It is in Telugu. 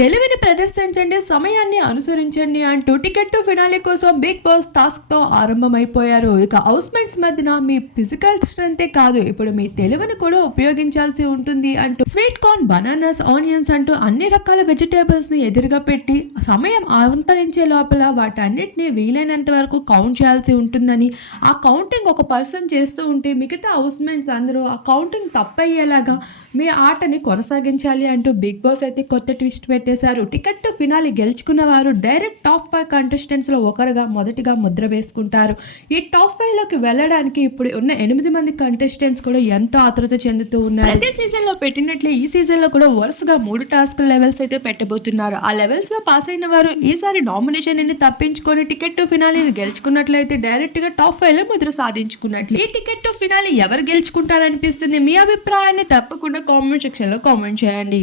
తెలివిని ప్రదర్శించండి, సమయాన్ని అనుసరించండి అంటూ టికెట్ టు ఫినాలే కోసం బిగ్ బాస్ టాస్క్‌తో ఆరంభమైపోయారు. ఇక హౌస్‌మేట్స్ మధ్యన మీ ఫిజికల్ స్ట్రెంతే కాదు, ఇప్పుడు మీ తెలివిని కూడా ఉపయోగించాల్సి ఉంటుంది అంటూ స్వీట్ కార్న్, బనానాస్, ఆనియన్స్ అంటూ అన్ని రకాల వెజిటబుల్స్‌ని ఎదురుగా పెట్టి సమయం అంతరించే లోపల వాటన్నిటిని వీలైనంత వరకు కౌంట్ చేయాల్సి ఉంటుందని, ఆ కౌంటింగ్ ఒక పర్సన్ చేస్తూ ఉంటే మిగతా హౌస్‌మేట్స్ అందరూ ఆ కౌంటింగ్ తప్పయ్యేలాగా మీ ఆటని కొనసాగించాలి అంటూ బిగ్ బాస్ అయితే కొత్త ట్విస్ట్ పెట్టేశారు. టికెట్ టు ఫినాలే గెలుచుకున్న వారు డైరెక్ట్ టాప్ 5 కంటెస్టెంట్స్‌లో ఒకరుగా మొదటిగా ముద్ర వేసుకుంటారు. ఈ టాప్ 5లోకి వెళ్ళడానికి ఇప్పుడు ఉన్న 8 మంది కంటెస్టెంట్స్ కూడా ఎంతో ఆతృత చెందుతూ ఉన్నారు. ప్రతి సీజన్‌లో పెట్టినట్లే ఈ సీజన్‌లో కూడా వరుసగా 3 టాస్క్ లెవెల్స్ అయితే పెట్టబోతున్నారు. ఆ లెవెల్స్‌లో పాస్ అయిన వారు ఈసారి నామినేషన్ నుండి తప్పించుకొని టికెట్ టు ఫినాలేని గెలుచుకున్నట్లయితే డైరెక్ట్‌గా టాప్ 5లో ముద్ర సాధించుకున్నట్లు. ఈ టికెట్ టు ఫినాలే ఎవరు గెలుచుకుంటారనిపిస్తుంది? మీ అభిప్రాయాన్ని తప్పకుండా కామెంట్ సెక్షన్‌లో కామెంట్ చేయండి.